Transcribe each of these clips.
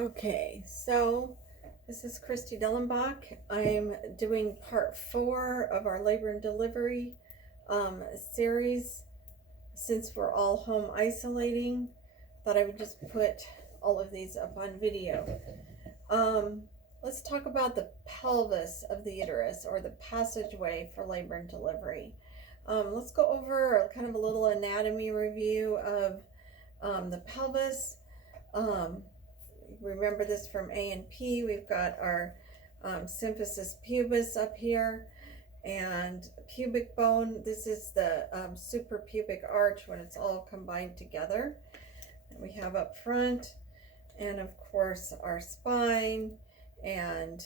Okay, so this is Christy Dellenbach. I'm doing part 4 of our labor and delivery series. Since we're all home isolating, thought I would just put all of these up on video. Um, let's talk about the pelvis of the uterus, or the passageway for labor and delivery. Let's go over kind of a little anatomy review of the pelvis. Um, Remember this from A and P. We've got our symphysis pubis up here, and pubic bone. This is the suprapubic arch when it's all combined together. And we have up front, and of course our spine and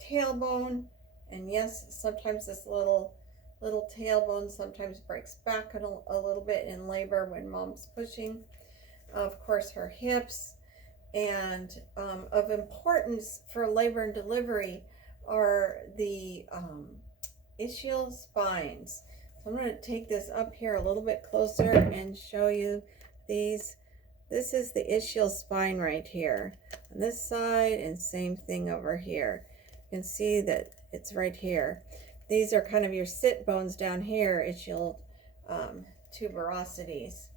tailbone. And yes, sometimes this little tailbone sometimes breaks back a little bit in labor when mom's pushing. Of course, her hips. And of importance for labor and delivery are the ischial spines. So I'm going to take this up here a little bit closer and show you these. This is the ischial spine right here on this side, and same thing over here. You can see that it's right here. These are kind of your sit bones down here, ischial tuberosities.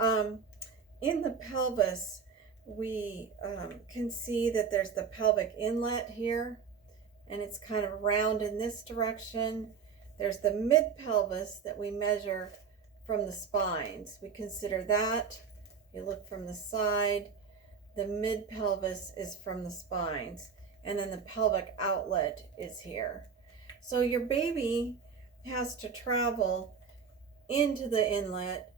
In the pelvis, we can see that there's the pelvic inlet here, and it's kind of round in this direction. There's the mid pelvis that we measure from the spines. We consider that. You look from the side, the mid pelvis is from the spines, and then the pelvic outlet is here. So your baby has to travel into the inlet,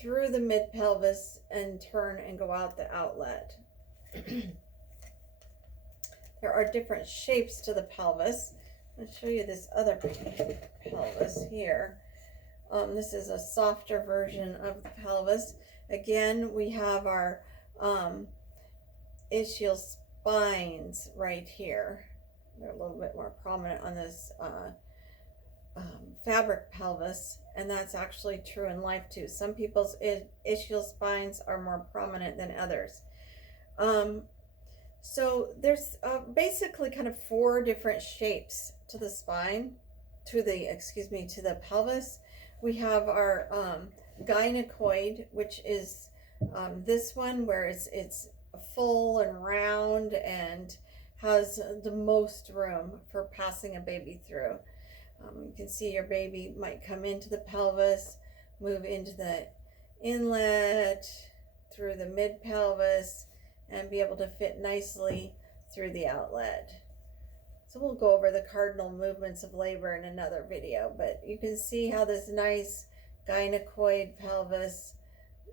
through the mid pelvis, and turn and go out the outlet. There are different shapes to the pelvis. I'll show you this other pelvis here. This is a softer version of the pelvis. Again, we have our ischial spines right here. They're a little bit more prominent on this fabric pelvis, and that's actually true in life too. Some people's ischial spines are more prominent than others. So there's basically kind of 4 different shapes to the spine, to the pelvis. We have our gynecoid, which is this one, where it's full and round and has the most room for passing a baby through. You can see your baby might come into the pelvis, move into the inlet, through the mid pelvis, and be able to fit nicely through the outlet. So we'll go over the cardinal movements of labor in another video, but you can see how this nice gynecoid pelvis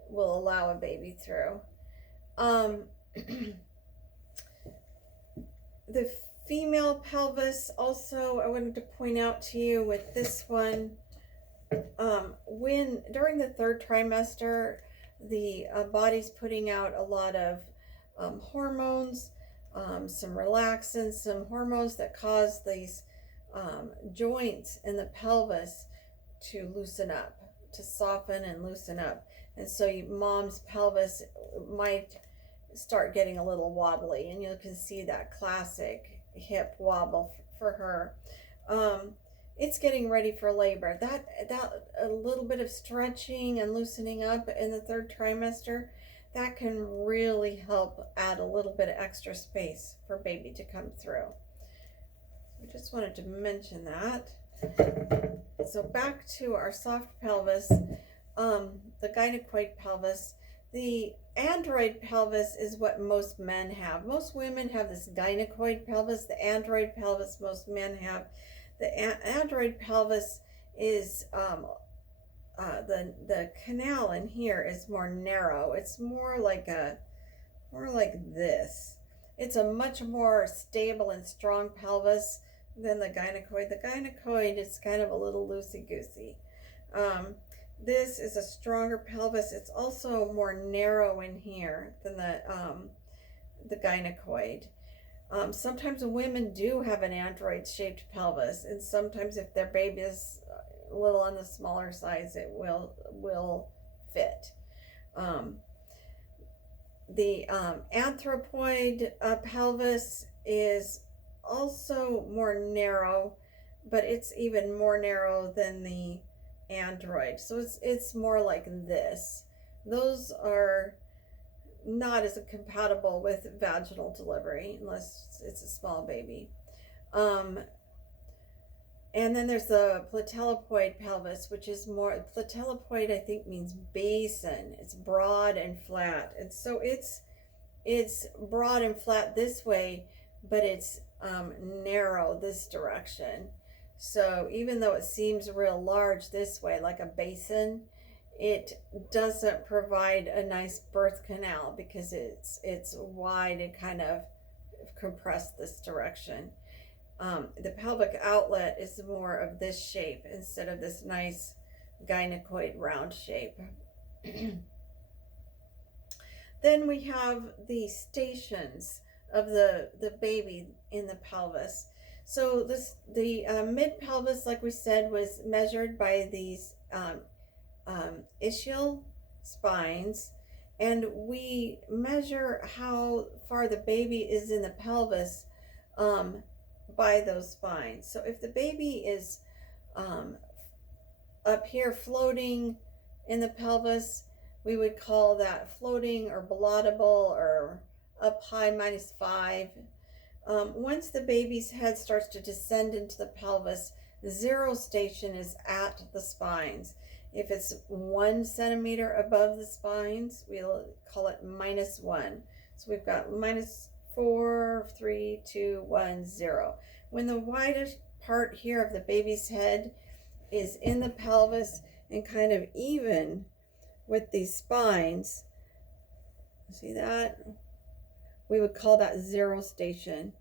will allow a baby through. The female pelvis also, I wanted to point out to you with this one, when during the 3rd trimester, the body's putting out a lot of hormones, some relaxants, some hormones that cause these joints in the pelvis to loosen up, to soften and loosen up. And so mom's pelvis might start getting a little wobbly, and you can see that classic hip wobble for her. It's getting ready for labor. That a little bit of stretching and loosening up in the 3rd trimester, that can really help add a little bit of extra space for baby to come through. I just wanted to mention that. So back to our soft pelvis, the gynecoid pelvis. The android pelvis is what most men have. Most women have this gynecoid pelvis. The android pelvis most men have. The android pelvis is the canal in here is more narrow. It's more like this. It's a much more stable and strong pelvis than the gynecoid. The gynecoid is kind of a little loosey-goosey. This is a stronger pelvis. It's also more narrow in here than the gynecoid. Sometimes women do have an android-shaped pelvis, and sometimes if their baby is a little on the smaller size, it will fit. The anthropoid pelvis is also more narrow, but it's even more narrow than the android. So it's more like this. Those are not as compatible with vaginal delivery unless it's a small baby. Um, and then there's the platelopoid pelvis, which is more, platelopoid I think means basin. It's broad and flat. And so it's broad and flat this way, but it's narrow this direction. So even though it seems real large this way, like a basin, it doesn't provide a nice birth canal because it's wide and kind of compressed this direction. The pelvic outlet is more of this shape instead of this nice gynecoid round shape. Then we have the stations of the baby in the pelvis. So the mid pelvis, like we said, was measured by these ischial spines, and we measure how far the baby is in the pelvis by those spines. So if the baby is up here floating in the pelvis, we would call that floating or ballotable or up high -5. Once the baby's head starts to descend into the pelvis, the zero station is at the spines. If it's 1 centimeter above the spines, we'll call it -1. So we've got -4, 3, 2, 1, 0. When the widest part here of the baby's head is in the pelvis and kind of even with these spines, see that? We would call that zero station.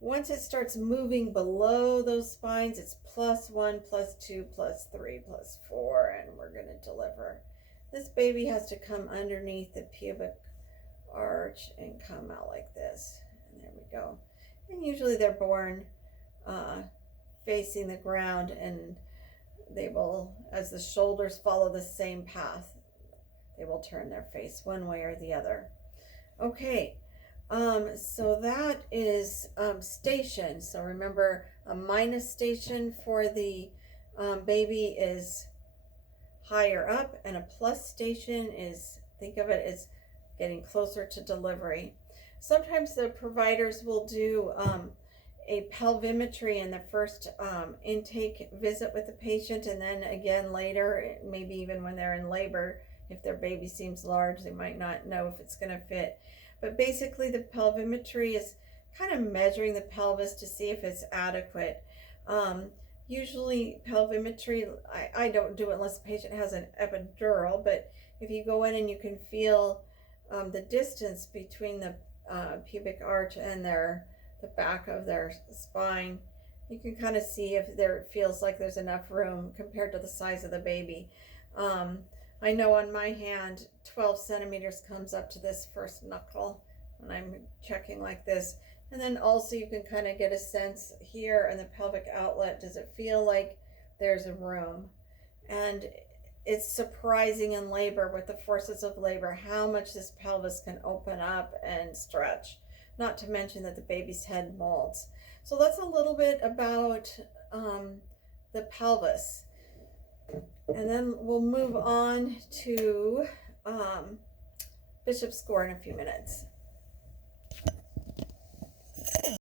Once it starts moving below those spines, it's +1, +2, +3, +4, and we're going to deliver. This baby has to come underneath the pubic arch and come out like this. And there we go. And usually they're born facing the ground, and they will, as the shoulders follow the same path, they will turn their face one way or the other. Okay. So that is station. So remember, a minus station for the baby is higher up, and a plus station is, think of it as getting closer to delivery. Sometimes the providers will do a pelvimetry in the first intake visit with the patient, and then again later, maybe even when they're in labor. If their baby seems large, they might not know if it's going to fit. But basically the pelvimetry is kind of measuring the pelvis to see if it's adequate. Usually pelvimetry, I don't do it unless the patient has an epidural, but if you go in and you can feel the distance between the pubic arch and the back of their spine, you can kind of see if there feels like there's enough room compared to the size of the baby. I know on my hand, 12 centimeters comes up to this first knuckle when I'm checking like this. And then also you can kind of get a sense here in the pelvic outlet, does it feel like there's a room? And it's surprising in labor, with the forces of labor, how much this pelvis can open up and stretch, not to mention that the baby's head molds. So that's a little bit about the pelvis. And then we'll move on to Bishop's score in a few minutes.